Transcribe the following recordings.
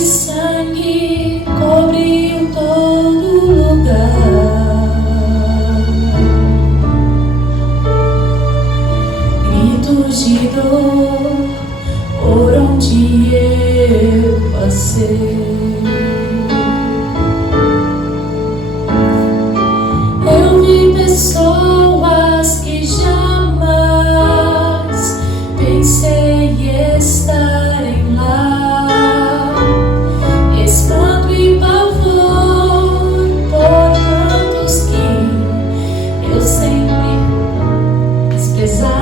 sangue cobriu todo lugar. Gritos de dor por onde eu passei. Eu vi pessoas que jamais pensei estarem lá. Espanto e pavor por tantos que eu sempre quis pesar.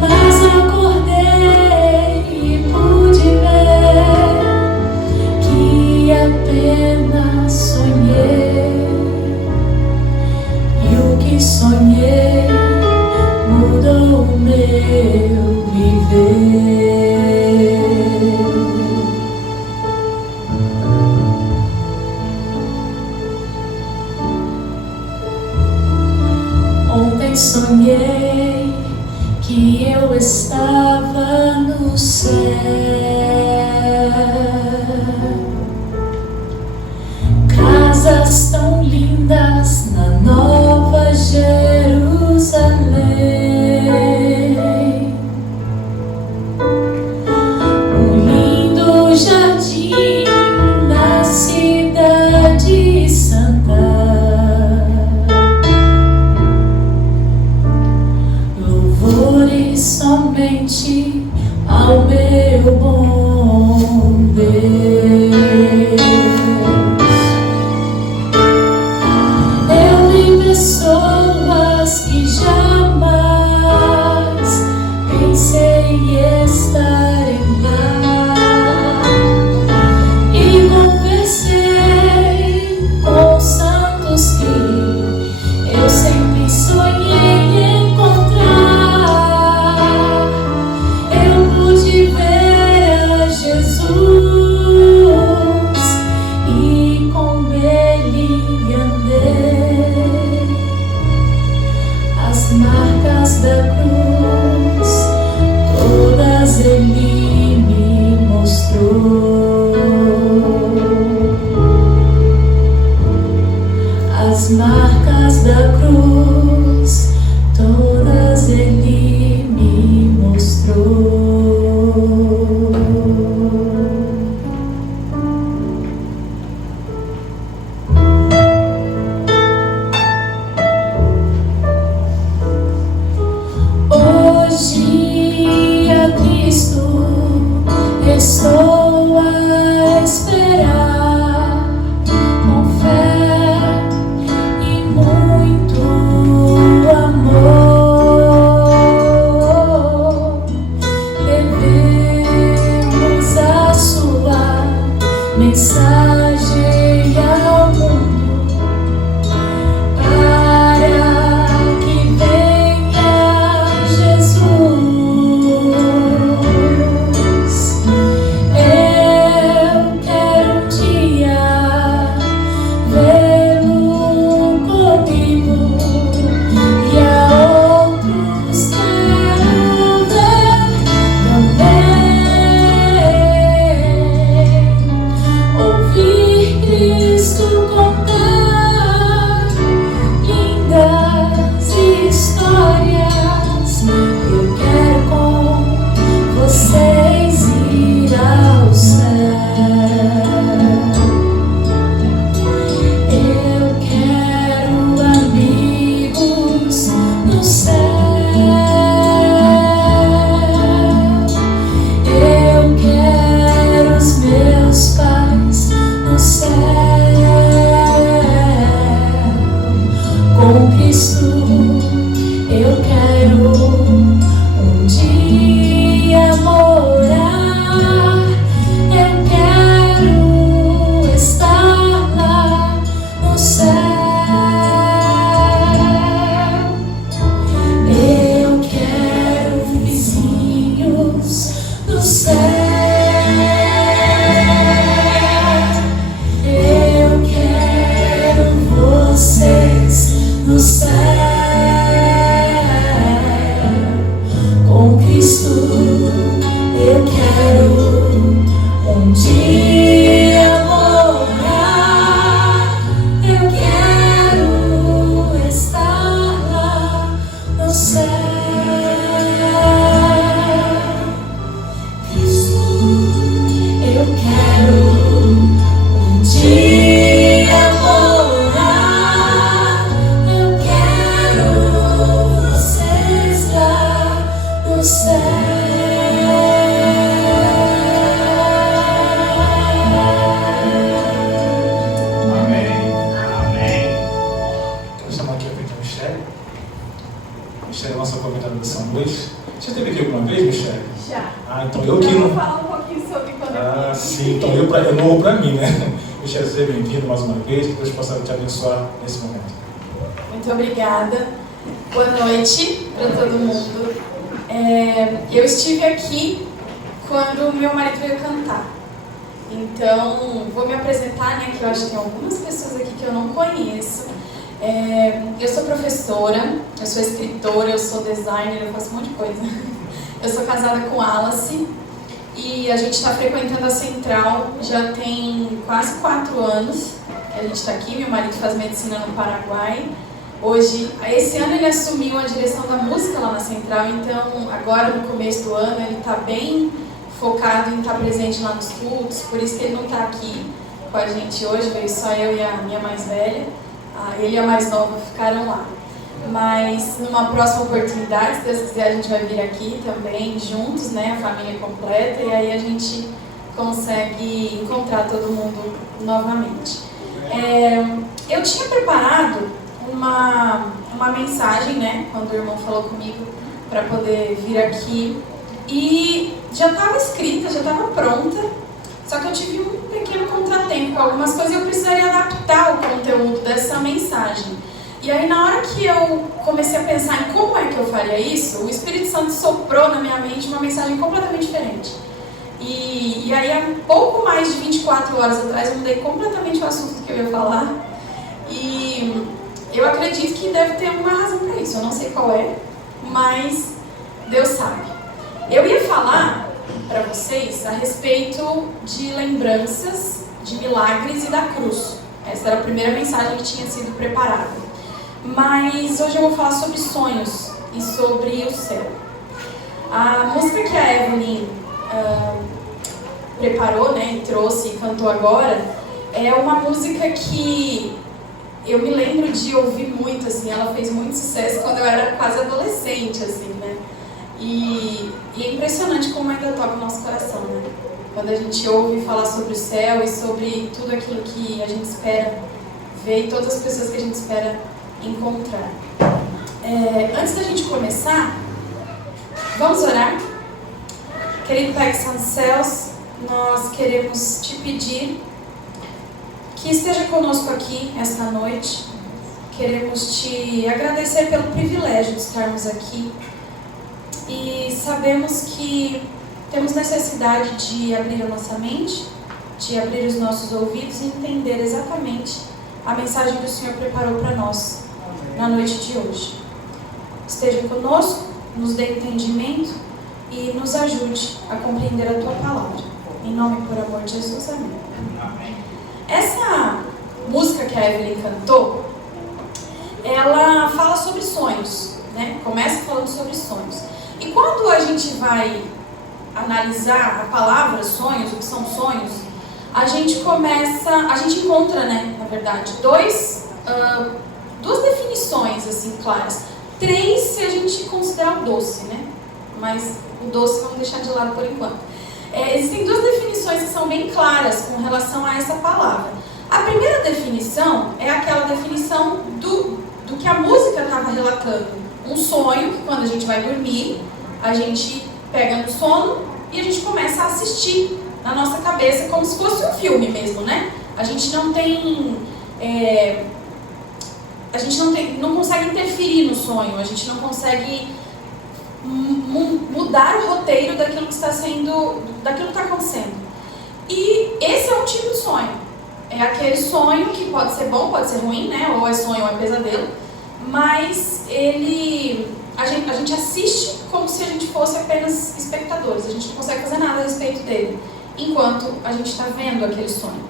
Mas acordei e pude ver que apenas sonhei. E o que sonhei mudou o meu viver. Ontem sonhei que eu estava no céu. Casas tão lindas na Nova Jerusalém. Um lindo jardim na Cidade Santa. Louvores somente ao meu bom Deus. Eu vi pessoas que jamais pensei estarem lá. E conversei com santos que eu sempre sonhei encontrar. Eu pude ver a Jesus e com ele andei. As marcas da cruz, todas ele me mostrou. As marcas da cruz, todas ele me mostrou. Hoje a Cristo estou a esperar, com fé e muito amor. Levemos a sua mensagem ao mundo, para que venha Jesus. céu. Amém. Amém. Quero chamar aqui a Michelle. Michelle é nossa convidada dessa noite. Você esteve aqui alguma vez, Michelle? Já. Então eu que não. Vou falar um pouquinho sobre quando eu vim. Sim, então eu novo para mim, né? Michelle, seja bem-vindo mais uma vez, que Deus possa te abençoar nesse momento. Muito obrigada. Boa noite para todo mundo. Eu estive aqui quando meu marido veio cantar. Então, vou me apresentar, né? Que eu acho que tem algumas pessoas aqui que eu não conheço. Eu sou professora, eu sou escritora, eu sou designer, eu faço um monte de coisa. Eu sou casada com Alice e a gente está frequentando a Central já tem quase 4 anos que a gente está aqui. Meu marido faz medicina no Paraguai. Esse ano ele assumiu a direção da música lá na Central, então agora no começo do ano ele está bem focado em estar presente lá nos cultos, por isso que ele não está aqui com a gente hoje, veio só eu e a minha mais velha. Ele e a mais nova ficaram lá. Mas numa próxima oportunidade, se Deus quiser, a gente vai vir aqui também juntos, né, a família completa, e aí a gente consegue encontrar todo mundo novamente. Eu tinha preparado uma mensagem, né, quando o irmão falou comigo para poder vir aqui, e já estava escrita, já estava pronta, só que eu tive um pequeno contratempo com algumas coisas e eu precisaria adaptar o conteúdo dessa mensagem. E aí, na hora que eu comecei a pensar em como é que eu faria isso, o Espírito Santo soprou na minha mente uma mensagem completamente diferente. E aí, há pouco mais de 24 horas atrás, eu mudei completamente o assunto que eu ia falar. E eu acredito que deve ter uma razão para isso. Eu não sei qual é, mas Deus sabe. Eu ia falar para vocês a respeito de lembranças, de milagres e da cruz. Essa era a primeira mensagem que tinha sido preparada. Mas hoje eu vou falar sobre sonhos e sobre o céu. A música que a Evelyn preparou, né, e trouxe e cantou agora, é uma música que eu me lembro de ouvir muito, assim, ela fez muito sucesso quando eu era quase adolescente, assim, né? E é impressionante como ainda toca o nosso coração, né? Quando a gente ouve falar sobre o céu e sobre tudo aquilo que a gente espera ver e todas as pessoas que a gente espera encontrar. Antes da gente começar, vamos orar? Querido Pai que está nos céus, nós queremos te pedir que esteja conosco aqui esta noite. Queremos te agradecer pelo privilégio de estarmos aqui e sabemos que temos necessidade de abrir a nossa mente, de abrir os nossos ouvidos e entender exatamente a mensagem que o Senhor preparou para nós na noite de hoje. Esteja conosco, nos dê entendimento e nos ajude a compreender a Tua palavra. Em nome e por amor de Jesus, amém. Essa música que a Evelyn cantou, ela fala sobre sonhos, né? Começa falando sobre sonhos. E quando a gente vai analisar a palavra sonhos, o que são sonhos, a gente encontra, né, na verdade, duas definições, assim, claras. 3 se a gente considerar o doce, né? Mas o doce vamos deixar de lado por enquanto. Existem 2 definições que são bem claras com relação a essa palavra. A primeira definição é aquela definição do que a música estava relatando. Um sonho que quando a gente vai dormir, a gente pega no sono e a gente começa a assistir na nossa cabeça como se fosse um filme mesmo, né? A gente não consegue interferir no sonho, a gente não consegue mudar o roteiro daquilo que está acontecendo. E esse é um tipo de sonho. É aquele sonho que pode ser bom, pode ser ruim, né? Ou é sonho ou é pesadelo. Mas a gente assiste como se a gente fosse apenas espectadores. A gente não consegue fazer nada a respeito dele, enquanto a gente está vendo aquele sonho.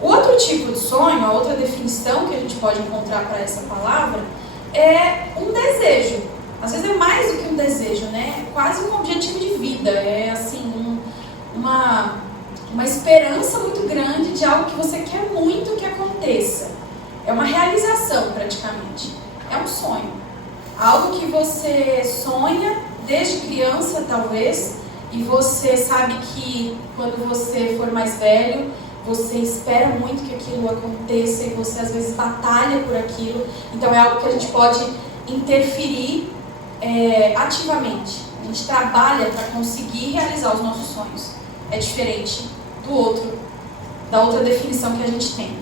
O outro tipo de sonho, a outra definição que a gente pode encontrar para essa palavra, é um desejo. Às vezes é mais do que um desejo, né? É quase um objetivo de vida. É assim, uma esperança muito grande de algo que você quer muito que aconteça. É uma realização praticamente. É um sonho. Algo que você sonha desde criança, talvez, e você sabe que quando você for mais velho, você espera muito que aquilo aconteça e você às vezes batalha por aquilo. Então é algo que a gente pode interferir ativamente. A gente trabalha para conseguir realizar os nossos sonhos. É diferente da outra definição que a gente tem.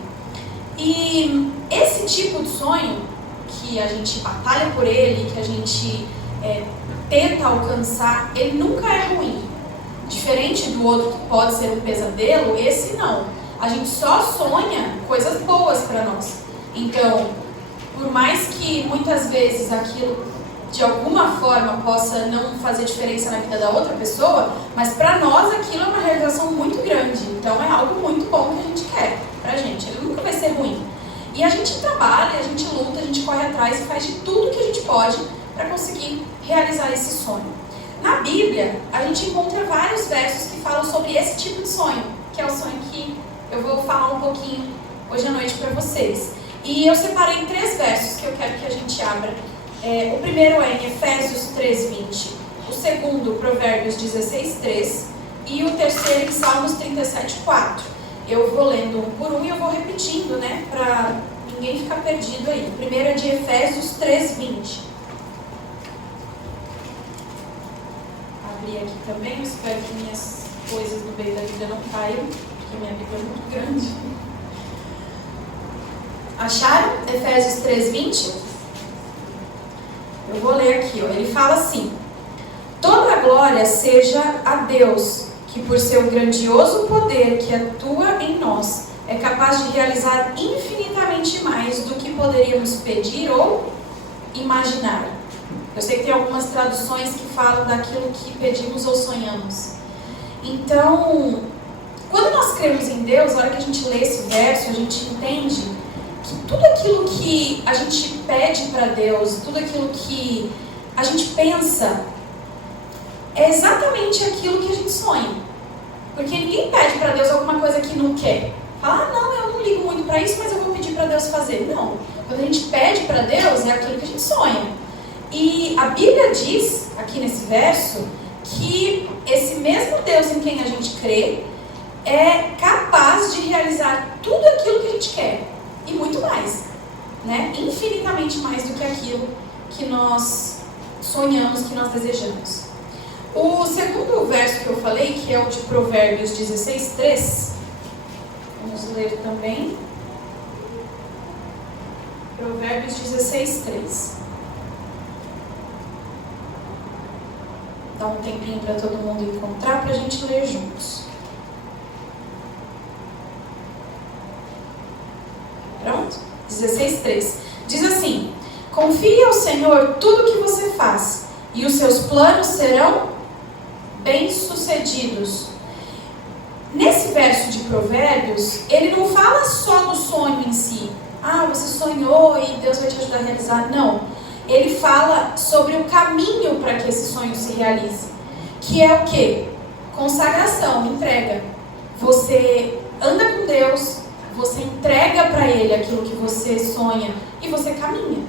E esse tipo de sonho, que a gente batalha por ele, que a gente tenta alcançar, ele nunca é ruim. Diferente do outro que pode ser um pesadelo, esse não. A gente só sonha coisas boas para nós. Então, por mais que muitas vezes aquilo de alguma forma possa não fazer diferença na vida da outra pessoa, mas para nós aquilo é uma realização muito grande. Então é algo muito bom que a gente quer pra gente. Ele nunca vai ser ruim. E a gente trabalha, a gente luta, a gente corre atrás e faz de tudo que a gente pode para conseguir realizar esse sonho. Na Bíblia, a gente encontra vários versos que falam sobre esse tipo de sonho, que é o sonho que eu vou falar um pouquinho hoje à noite para vocês. E eu separei 3 versos que eu quero que a gente abra. O primeiro é em Efésios 3:20, o segundo, Provérbios 16:3 e o terceiro em Salmos 37:4. Eu vou lendo um por um e eu vou repetindo, né, para ninguém ficar perdido aí. O primeiro é de Efésios 3:20. Abri aqui também, eu espero que minhas coisas no meio da Bíblia não caiam, porque minha Bíblia é muito grande. Acharam? Efésios 3:20? Eu vou ler aqui, ó. Ele fala assim: toda a glória seja a Deus, que por seu grandioso poder que atua em nós, é capaz de realizar infinitamente mais do que poderíamos pedir ou imaginar. Eu sei que tem algumas traduções que falam daquilo que pedimos ou sonhamos. Então, quando nós cremos em Deus, na hora que a gente lê esse verso, a gente entende que tudo aquilo que a gente pede para Deus, tudo aquilo que a gente pensa, é exatamente aquilo que a gente sonha. Porque ninguém pede para Deus alguma coisa que não quer. Fala, não, eu não ligo muito para isso, mas eu vou pedir para Deus fazer. Não. Quando a gente pede para Deus, é aquilo que a gente sonha. E a Bíblia diz, aqui nesse verso, que esse mesmo Deus em quem a gente crê é capaz de realizar tudo aquilo que a gente quer. E muito mais, né? Infinitamente mais do que aquilo que nós sonhamos, que nós desejamos. O segundo verso que eu falei, que é o de Provérbios 16:3, vamos ler também. Provérbios 16:3. Dá um tempinho para todo mundo encontrar, para a gente ler juntos. Pronto? 16:3. Diz assim: confie ao Senhor tudo o que você faz, e os seus planos serão bem-sucedidos. Nesse verso de Provérbios, ele não fala só do sonho em si. Ah, você sonhou e Deus vai te ajudar a realizar. Não. Ele fala sobre o caminho para que esse sonho se realize. Que é o quê? Consagração, entrega. Você anda com Deus, você entrega para Ele aquilo que você sonha e você caminha.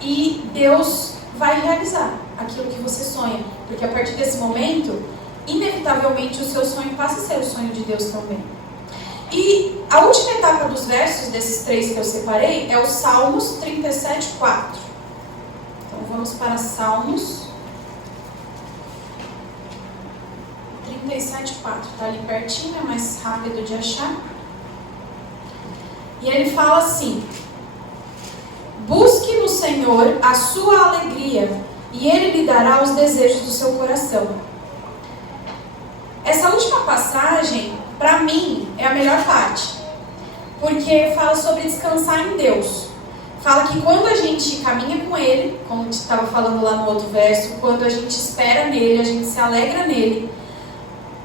E Deus vai realizar aquilo que você sonha. Porque a partir desse momento, inevitavelmente o seu sonho passa a ser o sonho de Deus também. E a última etapa dos versos desses 3 que eu separei é o Salmos 37:4. Então vamos para Salmos 37:4. Está ali pertinho, é mais rápido de achar. E ele fala assim: busque no Senhor a sua alegria, e Ele lhe dará os desejos do seu coração. Essa última passagem, para mim, é a melhor parte, porque fala sobre descansar em Deus. Fala que quando a gente caminha com Ele, como a gente estava falando lá no outro verso, quando a gente espera nele, a gente se alegra nele,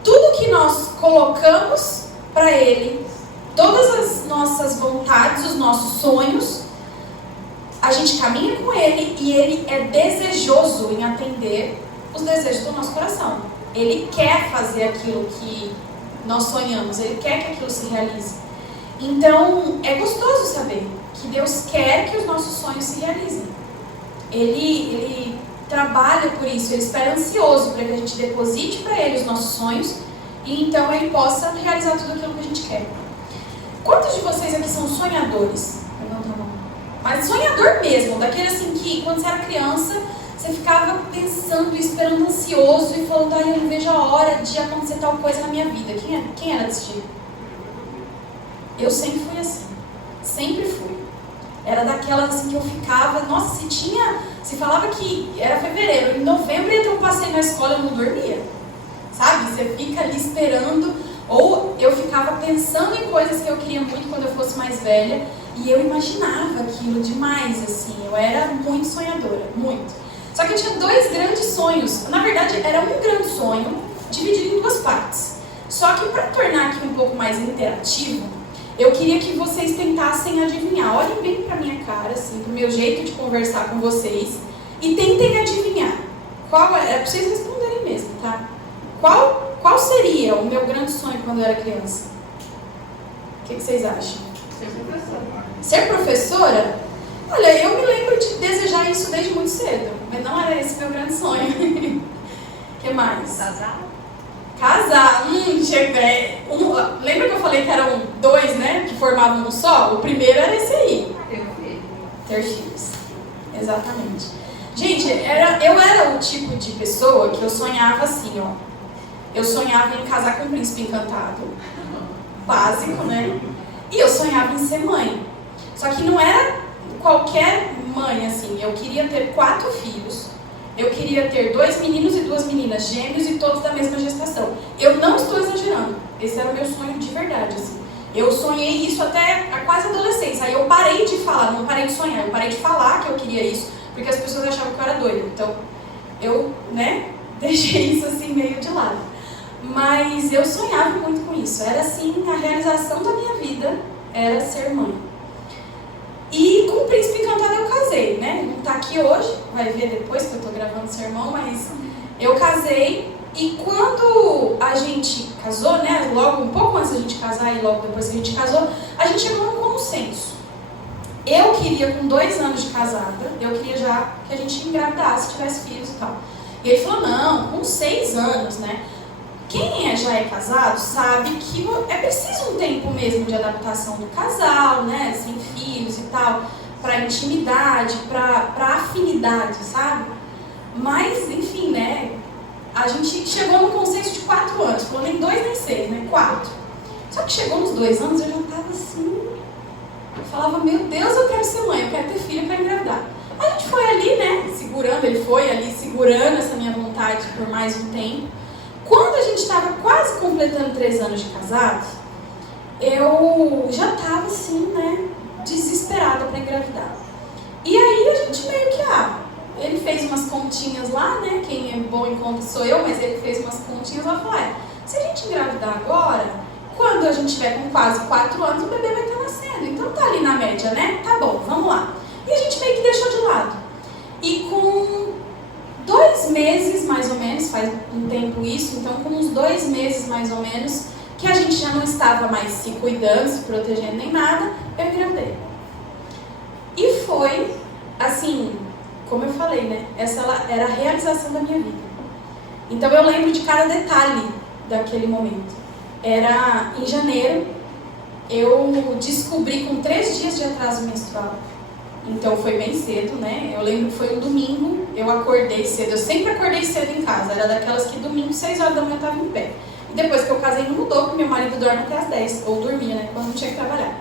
tudo que nós colocamos para Ele, todas as nossas vontades, os nossos sonhos, a gente caminha com Ele e Ele é desejoso em atender os desejos do nosso coração. Ele quer fazer aquilo que nós sonhamos, Ele quer que aquilo se realize. Então, é gostoso saber que Deus quer que os nossos sonhos se realizem. Ele trabalha por isso, ele espera ansioso para que a gente deposite para ele os nossos sonhos e então ele possa realizar tudo aquilo que a gente quer. Quantos de vocês aqui são sonhadores? Levanta a mão. Mas sonhador mesmo, daquele assim que quando você era criança, você ficava pensando e esperando ansioso e falando, ai, eu não vejo a hora de acontecer tal coisa na minha vida. Quem era desse tipo? Eu sempre fui assim. Sempre fui. Era daquelas assim que eu ficava, nossa, se falava que era fevereiro, em novembro ia ter um passeio na escola, eu não dormia. Sabe? Você fica ali esperando, ou eu ficava pensando em coisas que eu queria muito quando eu fosse mais velha, e eu imaginava aquilo demais, assim, eu era muito sonhadora, muito. Só que eu tinha 2 grandes sonhos, na verdade era um grande sonho, dividido em 2 partes. Só que para tornar aqui um pouco mais interativo, eu queria que vocês tentassem adivinhar. Olhem bem pra minha cara, assim, pro meu jeito de conversar com vocês. E tentem adivinhar. Qual é pra vocês responderem mesmo, tá? Qual seria o meu grande sonho quando eu era criança? O que vocês acham? Ser professora. Ser professora? Olha, eu me lembro de desejar isso desde muito cedo. Mas não era esse meu grande sonho. O que mais? Casar, lembra que eu falei que eram 2, né, que formavam um só? O primeiro era esse aí. Ter filhos. Exatamente. Gente, eu era o tipo de pessoa que eu sonhava assim, ó. Eu sonhava em casar com um príncipe encantado. Básico, né? E eu sonhava em ser mãe. Só que não era qualquer mãe, assim. Eu queria ter 4 filhos. Eu queria ter 2 meninos e 2 meninas, gêmeos e todos da mesma gestação. Eu não estou exagerando. Esse era o meu sonho de verdade, assim. Eu sonhei isso até a quase adolescência. Aí eu parei de falar, não parei de sonhar. Eu parei de falar que eu queria isso, porque as pessoas achavam que eu era doida. Então, eu, deixei isso assim meio de lado. Mas eu sonhava muito com isso. Era assim, a realização da minha vida era ser mãe. E com o príncipe encantado eu casei, né? Não tá aqui hoje, vai ver depois que eu tô gravando o sermão, mas eu casei. E quando a gente casou, né? Logo, um pouco antes da gente casar e logo depois que a gente casou, a gente chegou num consenso. Eu queria, com 2 anos de casada, eu queria já que a gente engravidasse, tivesse filhos e tal. E ele falou, não, com 6 anos, né? Quem já é casado sabe que é preciso um tempo mesmo de adaptação do casal, né? Sem filhos e tal, pra intimidade, pra afinidade, sabe? Mas, enfim, né? A gente chegou no consenso de 4 anos, falou nem 2 nem 6, né? 4. Só que chegou nos 2 anos, eu já tava assim, eu falava, meu Deus, eu quero ser mãe, eu quero ter filho, eu quero engravidar. A gente foi ali, né? Segurando, ele foi ali segurando essa minha vontade por mais um tempo. Quando a gente estava quase completando 3 anos de casado, eu já estava assim, né, desesperada para engravidar. E aí a gente meio que, ele fez umas continhas lá, né, quem é bom em conta sou eu, mas ele fez umas continhas lá e falou, se a gente engravidar agora, quando a gente tiver com quase 4 anos, o bebê vai estar nascendo. Então tá ali na média, né, tá bom, vamos lá. E a gente meio que deixou de lado. E com 2 meses, mais ou menos, faz um tempo isso, então com uns 2 meses, mais ou menos, que a gente já não estava mais se cuidando, se protegendo nem nada, eu engravidei. E foi, assim, como eu falei, né, essa era a realização da minha vida. Então eu lembro de cada detalhe daquele momento. Era em janeiro, eu descobri com 3 dias de atraso menstrual. Então foi bem cedo, né? Eu lembro que foi um domingo, eu acordei cedo. Eu sempre acordei cedo em casa, era daquelas que domingo, 6 horas da manhã, eu estava em pé. E depois que eu casei não mudou, porque meu marido dorme até as 10, ou dormia, né? Quando não tinha que trabalhar,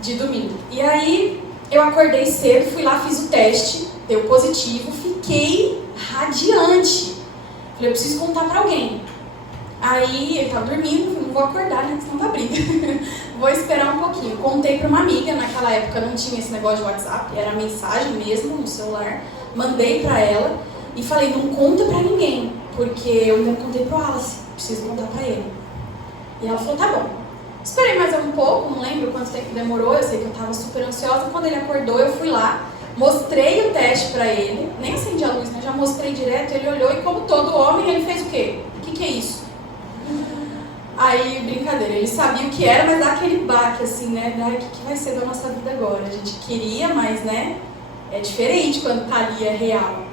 de domingo. E aí eu acordei cedo, fui lá, fiz o teste, deu positivo, fiquei radiante. Falei, eu preciso contar pra alguém. Aí ele tava dormindo, não vou acordar, né? Senão dá briga. Vou esperar um pouquinho. Contei pra uma amiga, naquela época não tinha esse negócio de WhatsApp, era mensagem mesmo no celular. Mandei pra ela e falei, não conta pra ninguém, porque eu ainda contei pro Wallace, preciso contar pra ele. E ela falou, tá bom. Esperei mais um pouco, não lembro quanto tempo demorou, eu sei que eu tava super ansiosa. Quando ele acordou, eu fui lá, mostrei o teste pra ele, nem acendi a luz, né? Já mostrei direto, ele olhou e como todo homem, ele fez o quê? O que é isso? Aí, brincadeira, ele sabia o que era, mas dá aquele baque assim, né? O que vai ser da nossa vida agora? A gente queria, mas, né? É diferente quando tá ali, é real.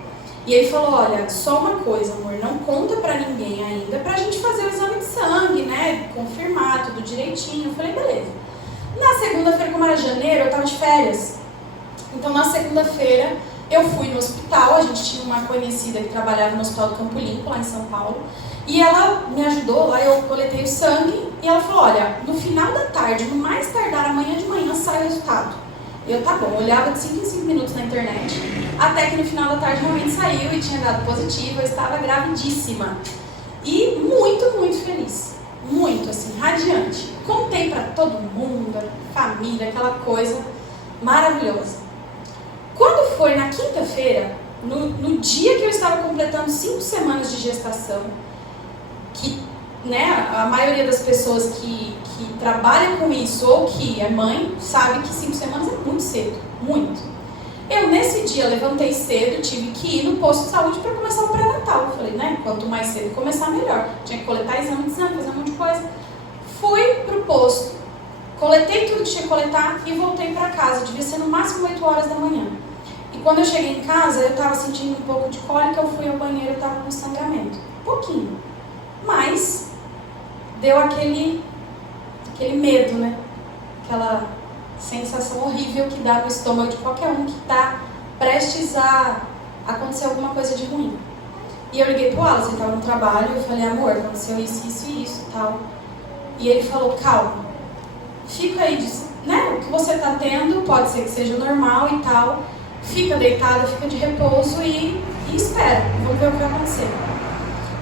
E ele falou, olha, só uma coisa, amor, não conta pra ninguém ainda, pra gente fazer o exame de sangue, né? Confirmar tudo direitinho. Eu falei, beleza. Na segunda-feira, como era janeiro, eu tava de férias. Então, na segunda-feira, eu fui no hospital. A gente tinha uma conhecida que trabalhava no Hospital do Campo Limpo, lá em São Paulo. E ela me ajudou lá, eu coletei o sangue. E ela falou, olha, no final da tarde, no mais tardar, amanhã de manhã, sai o resultado. Eu, tá bom, olhava de 5 em 5 minutos na internet. Até que no final da tarde, realmente saiu e tinha dado positivo. Eu estava gravidíssima. E muito, muito feliz. Muito, assim, radiante. Contei pra todo mundo, família, aquela coisa maravilhosa. Quando foi na quinta-feira, no dia que eu estava completando 5 semanas de gestação, que, né, a maioria das pessoas que trabalham com isso ou que é mãe, sabe que 5 semanas é muito cedo, muito. Eu, nesse dia, levantei cedo, tive que ir no posto de saúde para começar o pré-natal. Eu falei, né, quanto mais cedo começar, melhor. Tinha que coletar exame, fazer um monte de coisa. Fui pro posto, coletei tudo que tinha que coletar e voltei para casa. Devia ser no máximo 8 horas da manhã. E quando eu cheguei em casa, eu estava sentindo um pouco de cólica, eu fui ao banheiro, eu estava com sangramento. Pouquinho. Mas deu aquele medo, né? Aquela sensação horrível que dá no estômago de qualquer um que está prestes a acontecer alguma coisa de ruim. E eu liguei pro Wallace, ele estava no trabalho, eu falei, amor, aconteceu isso e tal. E ele falou, calma, fica aí, né? O que você está tendo pode ser que seja normal e tal. Fica deitada, fica de repouso e espera, vamos ver o que vai acontecer.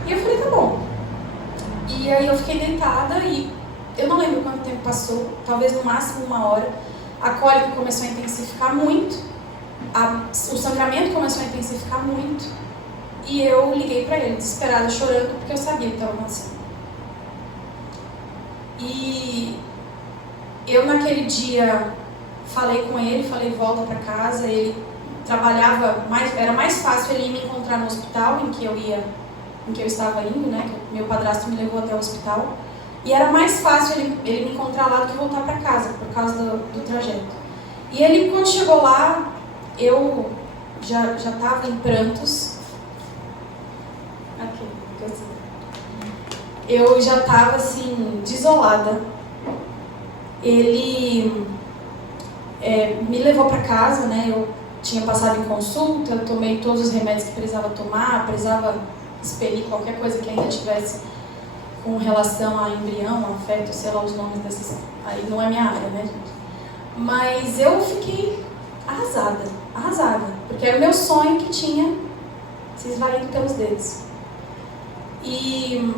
E eu falei, tá bom. E aí eu fiquei deitada e eu não lembro quanto tempo passou, talvez no máximo 1 hora. A cólica começou a intensificar muito, o sangramento começou a intensificar muito. E eu liguei pra ele, desesperada, chorando, porque eu sabia o que estava acontecendo. E eu naquele dia falei com ele, falei volta pra casa. Ele trabalhava, era mais fácil ele me encontrar no hospital em que eu estava indo, né? Meu padrasto me levou até o hospital. E era mais fácil ele me encontrar lá do que voltar para casa, por causa do trajeto. E ele, quando chegou lá, eu já estava em prantos. Aqui, eu já estava assim, desolada. Ele me levou para casa, né? Eu tinha passado em consulta, eu tomei todos os remédios que precisava tomar, precisava expelir qualquer coisa que ainda tivesse com relação a embrião, a feto, sei lá os nomes dessas. Aí não é minha área, né, gente? Mas eu fiquei arrasada, porque era o meu sonho que tinha se esvaindo pelos dedos. E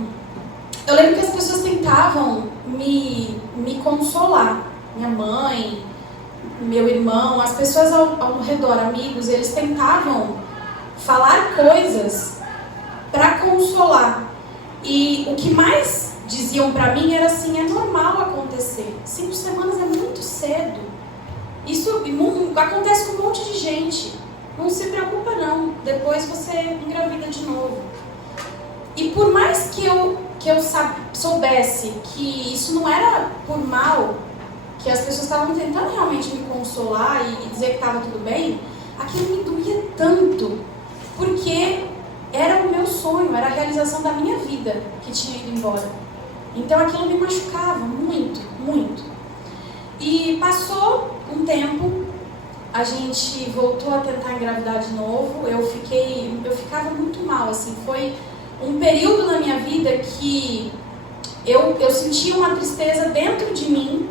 eu lembro que as pessoas tentavam me consolar, minha mãe, meu irmão, as pessoas ao redor, amigos, eles tentavam falar coisas para consolar. E o que mais diziam pra mim era assim, é normal acontecer. 5 semanas é muito cedo. Isso acontece com um monte de gente. Não se preocupa não, depois você engravida de novo. E por mais que eu soubesse que isso não era por mal, que as pessoas estavam tentando realmente me consolar e dizer que estava tudo bem, aquilo me doía tanto, porque era o meu sonho, era a realização da minha vida que tinha ido embora. Então aquilo me machucava muito, muito. E passou um tempo, a gente voltou a tentar engravidar de novo, eu ficava muito mal, assim, foi um período na minha vida que eu sentia uma tristeza dentro de mim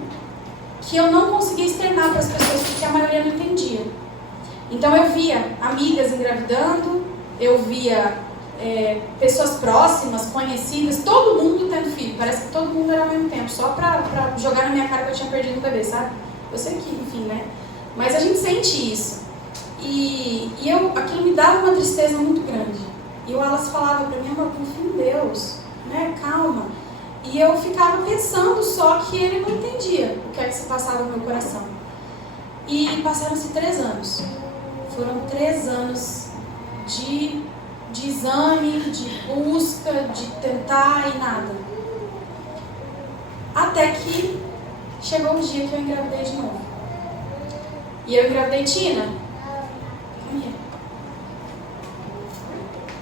que eu não conseguia externar para as pessoas, porque a maioria não entendia. Então eu via amigas engravidando, eu via pessoas próximas, conhecidas, todo mundo tendo filho. Parece que todo mundo era ao mesmo tempo, só pra jogar na minha cara que eu tinha perdido um bebê, sabe? Eu sei que, enfim, né? Mas a gente sente isso. E aquilo me dava uma tristeza muito grande. E o Wallace falava pra mim, amor, confia em Deus, né? Calma. E eu ficava pensando só que ele não entendia o que é que se passava no meu coração. E passaram-se 3 anos. Foram 3 anos de exame, de busca, de tentar e nada. Até que chegou o dia que eu engravidei de novo. E eu engravidei Tina.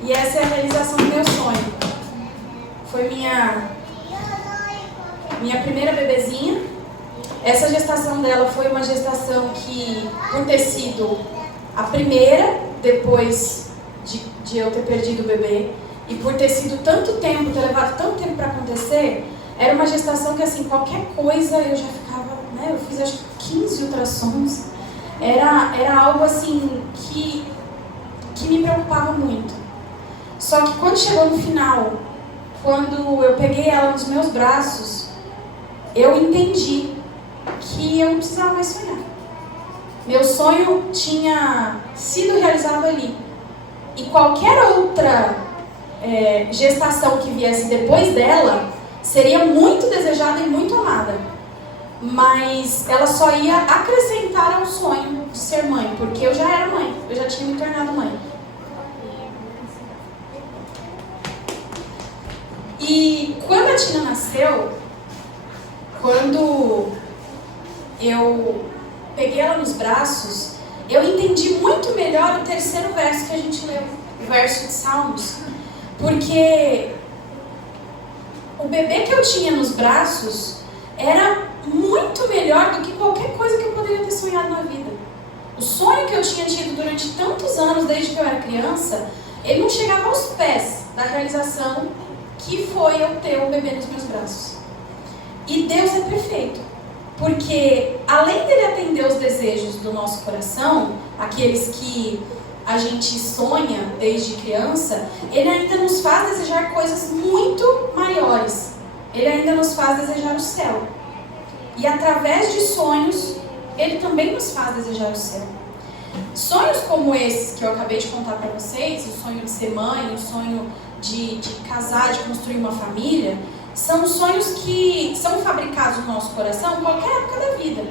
E essa é a realização do meu sonho. Foi minha primeira bebezinha. Essa gestação dela foi uma gestação que, por ter sido a primeira, depois de eu ter perdido o bebê, e por ter sido tanto tempo, ter levado tanto tempo para acontecer, era uma gestação que, assim, qualquer coisa eu já ficava, né? Eu fiz, acho que 15 ultrassons. Era algo, assim, que me preocupava muito. Só que quando chegou no final, quando eu peguei ela nos meus braços, eu entendi que eu não precisava mais sonhar. Meu sonho tinha sido realizado ali. E qualquer outra gestação que viesse depois dela seria muito desejada e muito amada. Mas ela só ia acrescentar ao sonho de ser mãe, porque eu já era mãe, eu já tinha me tornado mãe. E quando a Tina nasceu, quando eu peguei ela nos braços, eu entendi muito melhor o terceiro verso que a gente leu, o verso de Salmos. Porque o bebê que eu tinha nos braços era muito melhor do que qualquer coisa que eu poderia ter sonhado na vida. O sonho que eu tinha tido durante tantos anos, desde que eu era criança, ele não chegava aos pés da realização que foi eu ter um bebê nos meus braços. E Deus é perfeito, porque além dele atender os desejos do nosso coração, aqueles que a gente sonha desde criança, ele ainda nos faz desejar coisas muito maiores. Ele ainda nos faz desejar o céu. E através de sonhos, ele também nos faz desejar o céu. Sonhos como esses que eu acabei de contar para vocês, o sonho de ser mãe, o sonho de casar, de construir uma família, são sonhos que são fabricados no nosso coração em qualquer época da vida.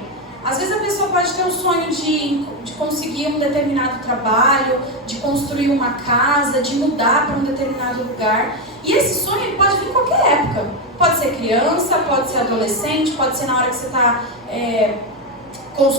Às vezes a pessoa pode ter um sonho de conseguir um determinado trabalho, de construir uma casa, de mudar para um determinado lugar. E esse sonho pode vir em qualquer época. Pode ser criança, pode ser adolescente, pode ser na hora que você está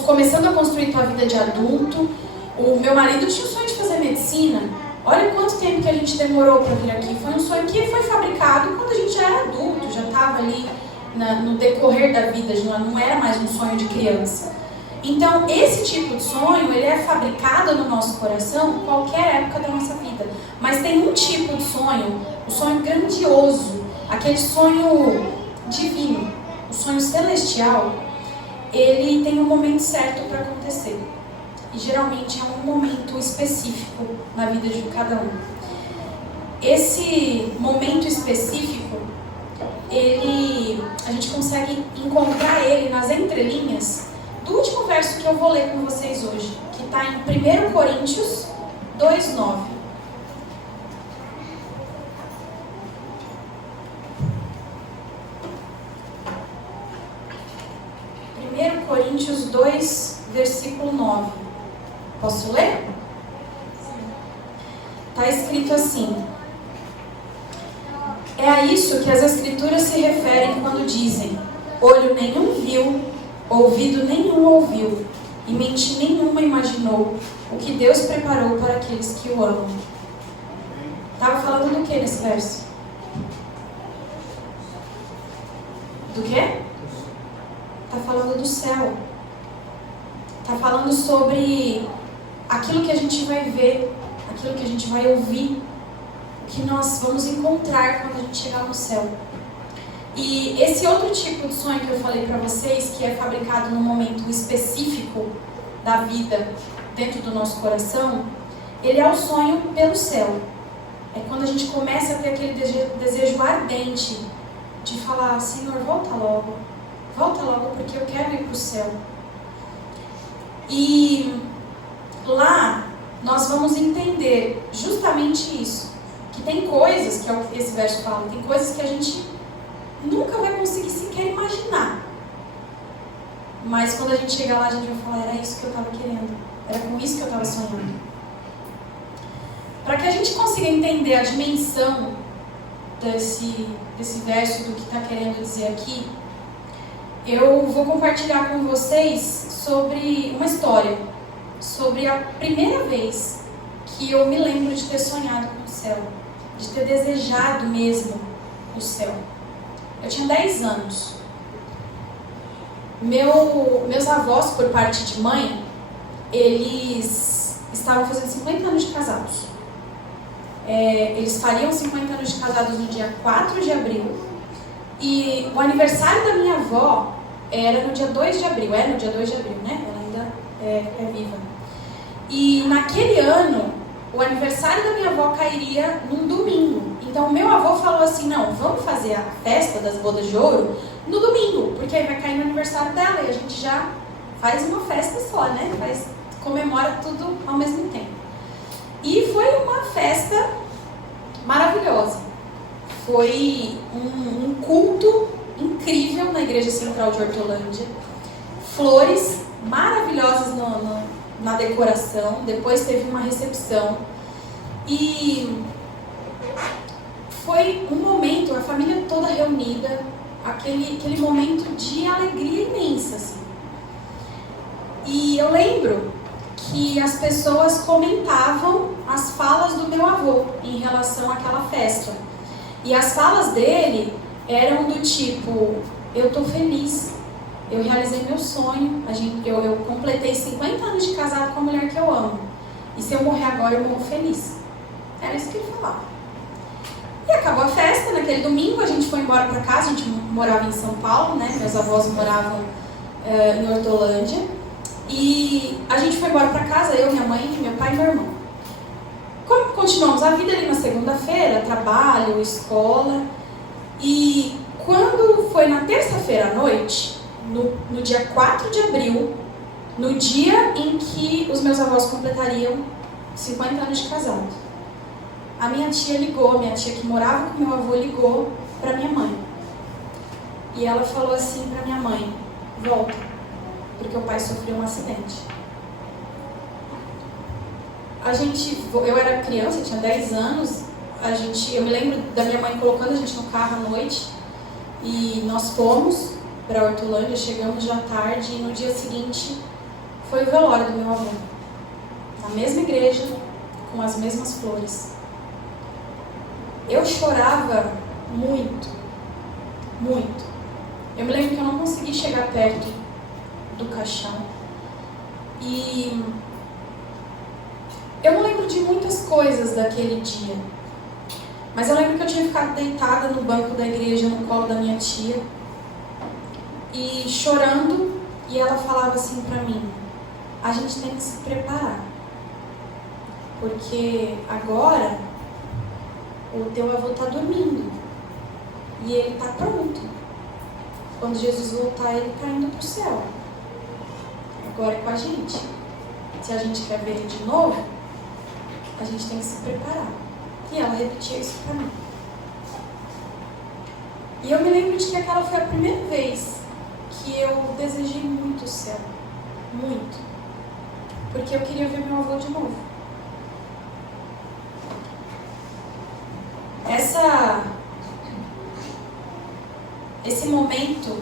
começando a construir sua vida de adulto. O meu marido tinha o sonho de fazer medicina. Olha quanto tempo que a gente demorou para vir aqui. Foi um sonho que foi fabricado quando a gente já era adulto, já estava ali no decorrer da vida, não era mais um sonho de criança. Então, esse tipo de sonho, ele é fabricado no nosso coração em qualquer época da nossa vida. Mas tem um tipo de sonho, o sonho grandioso, aquele sonho divino, o sonho celestial, ele tem um momento certo para acontecer. E geralmente é um momento específico na vida de cada um. Esse momento específico, a gente consegue encontrar ele nas entrelinhas do último verso que eu vou ler com vocês hoje, que está em 1 Coríntios 2:9. 1 Coríntios 2, versículo 9. Posso ler? Está escrito assim: é a isso que as Escrituras se referem quando dizem: olho nenhum viu, ouvido nenhum ouviu, e mente nenhuma imaginou o que Deus preparou para aqueles que o amam. Estava falando do que nesse verso? Do quê? Está falando do céu. Está falando sobre aquilo que a gente vai ver, aquilo que a gente vai ouvir, o que nós vamos encontrar quando a gente chegar no céu. E esse outro tipo de sonho que eu falei para vocês, que é fabricado num momento específico da vida dentro do nosso coração, ele é o sonho pelo céu. É quando a gente começa a ter aquele desejo ardente de falar: Senhor, volta logo porque eu quero ir para o céu. E lá nós vamos entender justamente isso, que tem coisas, que é o que esse verso fala, tem coisas que a gente nunca vai conseguir sequer imaginar. Mas quando a gente chegar lá, a gente vai falar: era isso que eu estava querendo, era com isso que eu estava sonhando. Para que a gente consiga entender a dimensão desse verso, do que está querendo dizer aqui, eu vou compartilhar com vocês sobre uma história, sobre a primeira vez que eu me lembro de ter sonhado com o céu, de ter desejado mesmo o céu. Eu tinha 10 anos. Meus avós, por parte de mãe, eles estavam fazendo 50 anos de casados. Eles fariam 50 anos de casados no dia 4 de abril. E o aniversário da minha avó era no dia 2 de abril. É no dia 2 de abril, né? Ela ainda é viva. E naquele ano, o aniversário da minha avó cairia num domingo. Então o meu avô falou assim, não, vamos fazer a festa das bodas de ouro no domingo, porque aí vai cair no aniversário dela e a gente já faz uma festa só, né? Comemora tudo ao mesmo tempo. E foi uma festa maravilhosa. Foi um culto incrível na Igreja Central de Hortolândia. Flores maravilhosas na decoração. Depois teve uma recepção. E foi um momento, a família toda reunida, aquele momento de alegria imensa, assim. E eu lembro que as pessoas comentavam as falas do meu avô em relação àquela festa. E as falas dele eram do tipo, eu tô feliz, eu realizei meu sonho, eu completei 50 anos de casado com a mulher que eu amo. E se eu morrer agora, eu morro feliz. Era isso que ele falava. E acabou a festa, naquele domingo a gente foi embora para casa, a gente morava em São Paulo, né? Meus avós moravam em Hortolândia. E a gente foi embora para casa, eu, minha mãe, meu pai e meu irmão. Continuamos a vida ali na segunda-feira, trabalho, escola. E quando foi na terça-feira à noite, no dia 4 de abril, no dia em que os meus avós completariam 50 anos de casado, a minha tia que morava com meu avô ligou para minha mãe. E ela falou assim para minha mãe, volta, porque o pai sofreu um acidente. Eu era criança, tinha 10 anos, eu me lembro da minha mãe colocando a gente no carro à noite, e nós fomos para Hortolândia, chegamos já tarde, e no dia seguinte foi o velório do meu avô, na mesma igreja, com as mesmas flores. Eu chorava muito, muito. Eu me lembro que eu não consegui chegar perto do caixão. E eu não lembro de muitas coisas daquele dia. Mas eu lembro que eu tinha ficado deitada no banco da igreja, no colo da minha tia. E chorando, e ela falava assim pra mim, a gente tem que se preparar. Porque agora o teu avô está dormindo e ele está pronto. Quando Jesus voltar, ele está indo para o céu. Agora é com a gente. Se a gente quer ver ele de novo, a gente tem que se preparar. E ela repetia isso para mim. E eu me lembro de que aquela foi a primeira vez que eu desejei muito o céu. Muito. Porque eu queria ver meu avô de novo. Esse momento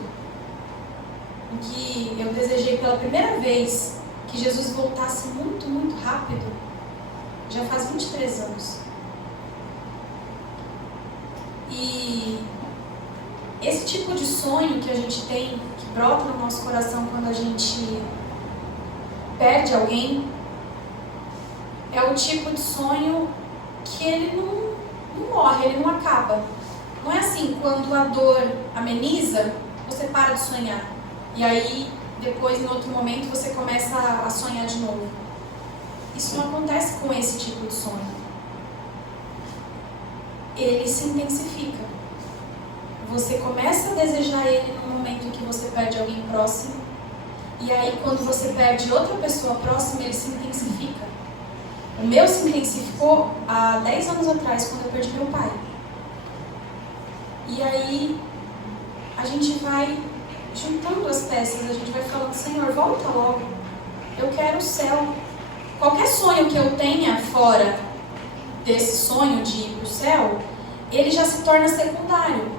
em que eu desejei pela primeira vez que Jesus voltasse muito, muito rápido, já faz 23 anos. E esse tipo de sonho que a gente tem, que brota no nosso coração quando a gente perde alguém, é o tipo de sonho que ele não morre, ele não acaba. Não é assim, quando a dor ameniza, você para de sonhar. E aí, depois, em outro momento, você começa a sonhar de novo. Isso não acontece com esse tipo de sonho. Ele se intensifica. Você começa a desejar ele no momento em que você perde alguém próximo. E aí, quando você perde outra pessoa próxima, ele se intensifica. O meu se intensificou há 10 anos atrás, quando eu perdi meu pai. E aí, a gente vai juntando as peças, a gente vai falando, Senhor, volta logo. Eu quero o céu. Qualquer sonho que eu tenha fora desse sonho de ir para o céu, ele já se torna secundário.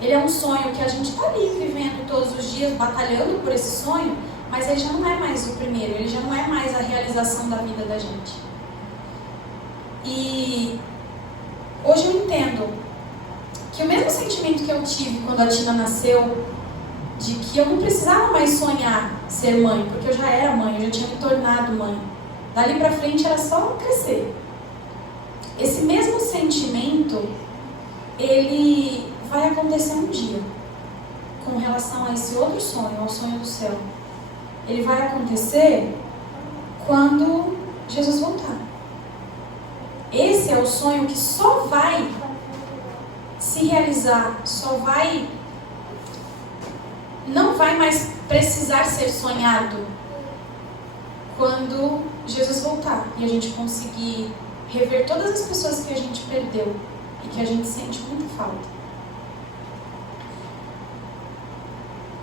Ele é um sonho que a gente está ali vivendo todos os dias, batalhando por esse sonho, mas ele já não é mais o primeiro, ele já não é mais a realização da vida da gente. E hoje eu entendo que o mesmo sentimento que eu tive quando a Tina nasceu, de que eu não precisava mais sonhar ser mãe, porque eu já era mãe, eu já tinha me tornado mãe. Dali pra frente era só crescer. Esse mesmo sentimento, ele vai acontecer um dia, com relação a esse outro sonho, ao sonho do céu. Ele vai acontecer quando Jesus voltar. Esse é o sonho que só vai se realizar, não vai mais precisar ser sonhado quando Jesus voltar e a gente conseguir rever todas as pessoas que a gente perdeu e que a gente sente muita falta.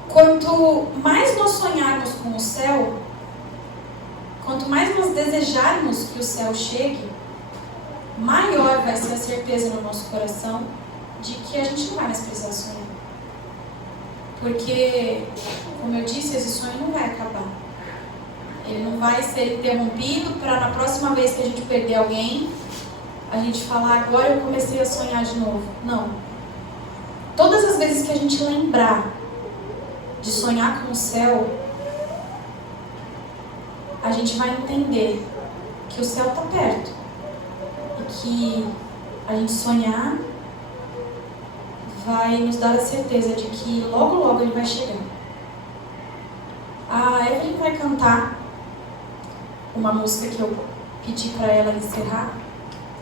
Quanto mais nós sonharmos com o céu, quanto mais nós desejarmos que o céu chegue, maior vai ser a certeza no nosso coração de que a gente não vai mais precisar sonhar. Porque, como eu disse, esse sonho não vai acabar. Ele não vai ser interrompido para na próxima vez que a gente perder alguém, a gente falar, agora eu comecei a sonhar de novo. Não. Todas as vezes que a gente lembrar de sonhar com o céu, a gente vai entender que o céu está perto. E que a gente sonhar vai nos dar a certeza de que logo, logo ele vai chegar. A Evelyn vai cantar uma música que eu pedi para ela encerrar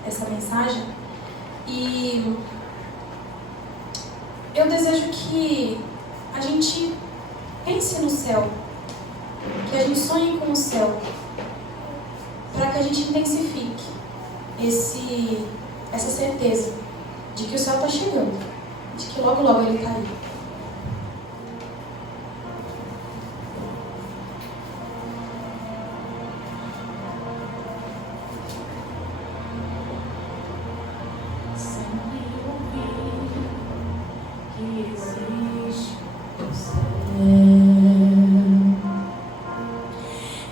essa mensagem. E eu desejo que a gente pense no céu, que a gente sonhe com o céu, para que a gente intensifique essa certeza de que o céu está chegando, de que logo, logo ele está aí. Sempre ouvi que existe o céu,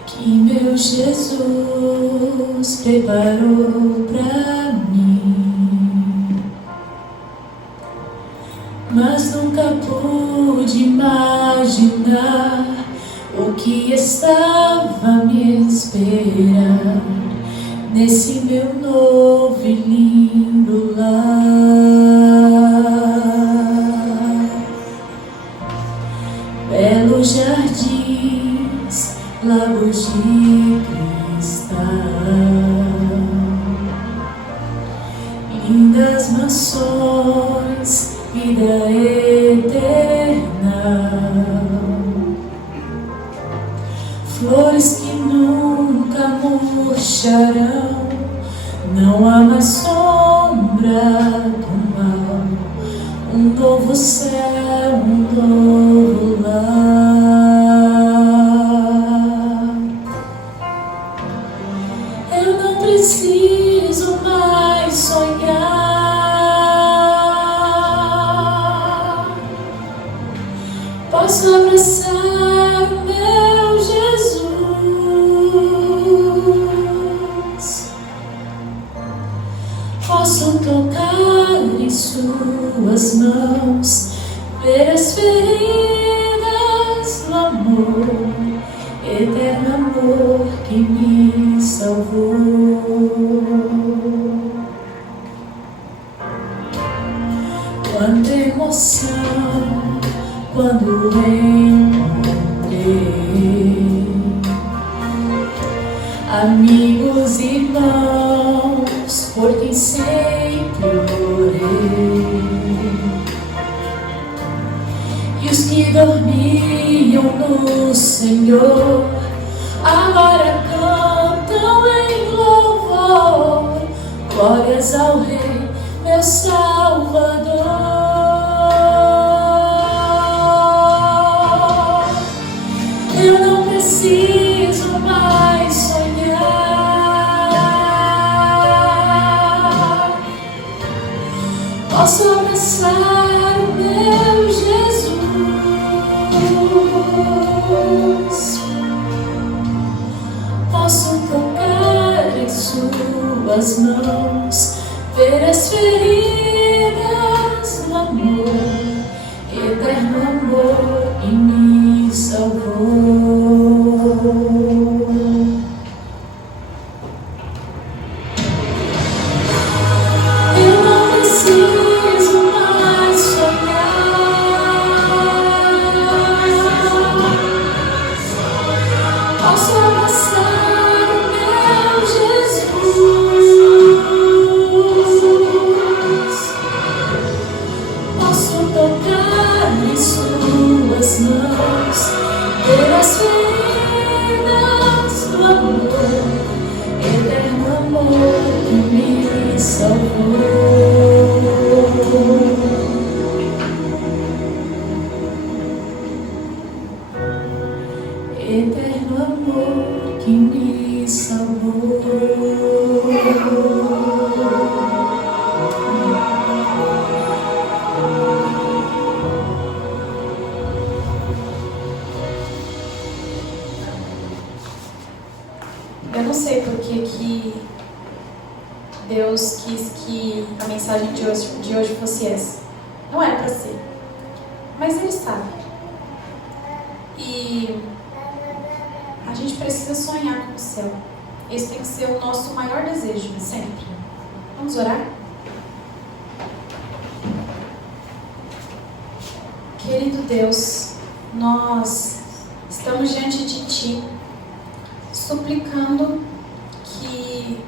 que meu Jesus preparou pra mim, mas nunca pude imaginar o que estava a me esperar nesse meu novo e lindo lar. Belos jardins, lagos de cristal, lindas mansões, vida eterna, flores que nunca murcharão, não há mais sombra do mal, um novo céu, um novo lar. Eu não preciso mais sonhar, posso abraçar o meu Jesus, posso tocar em suas mãos, ver as feridas do amor, eterno amor que me salvou. Quanta emoção quando encontrei amigos e irmãos por quem sempre orei, e os que dormiam no Senhor agora cantam em louvor, glórias ao Rei, meu Salvador. Eu não preciso mais sonhar, posso abraçar o meu Jesus, posso tocar em suas mãos, ver as feridas tocar em suas mãos, ter as feridas do amor, eterno amor que me salvou. Eterno amor que me salvou. Eu não sei por que Deus quis que a mensagem de hoje fosse essa. Não era para ser. Mas Ele sabe. E a gente precisa sonhar com o céu. Esse tem que ser o nosso maior desejo, sempre. Vamos orar? Querido Deus, nós estamos diante de Ti, suplicando que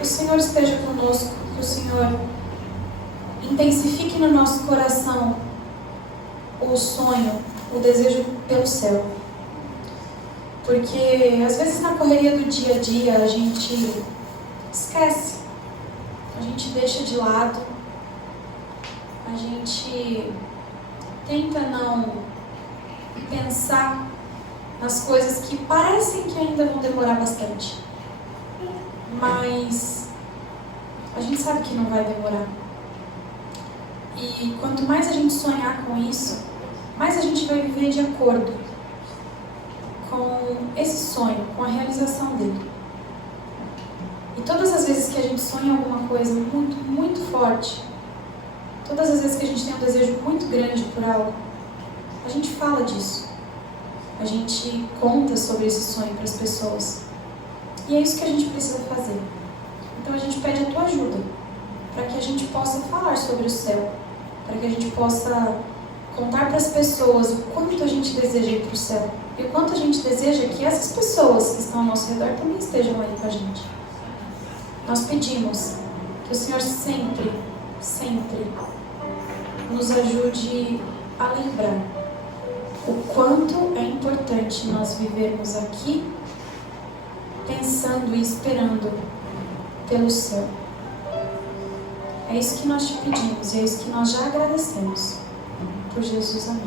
o Senhor esteja conosco, que o Senhor intensifique no nosso coração o sonho, o desejo pelo céu. Porque às vezes na correria do dia a dia a gente esquece, a gente deixa de lado, a gente tenta não pensar nas coisas que parecem que ainda vão demorar bastante. Mas a gente sabe que não vai demorar. E quanto mais a gente sonhar com isso, mais a gente vai viver de acordo com esse sonho, com a realização dele. E todas as vezes que a gente sonha alguma coisa muito, muito forte, todas as vezes que a gente tem um desejo muito grande por algo, a gente fala disso. A gente conta sobre esse sonho para as pessoas. E é isso que a gente precisa fazer. Então a gente pede a tua ajuda, para que a gente possa falar sobre o céu, para que a gente possa contar para as pessoas o quanto a gente deseja ir para o céu e o quanto a gente deseja que essas pessoas que estão ao nosso redor também estejam aí com a gente. Nós pedimos que o Senhor sempre, sempre nos ajude a lembrar o quanto é importante nós vivermos aqui pensando e esperando pelo céu. É isso que nós te pedimos e é isso que nós já agradecemos. Por Jesus, amém.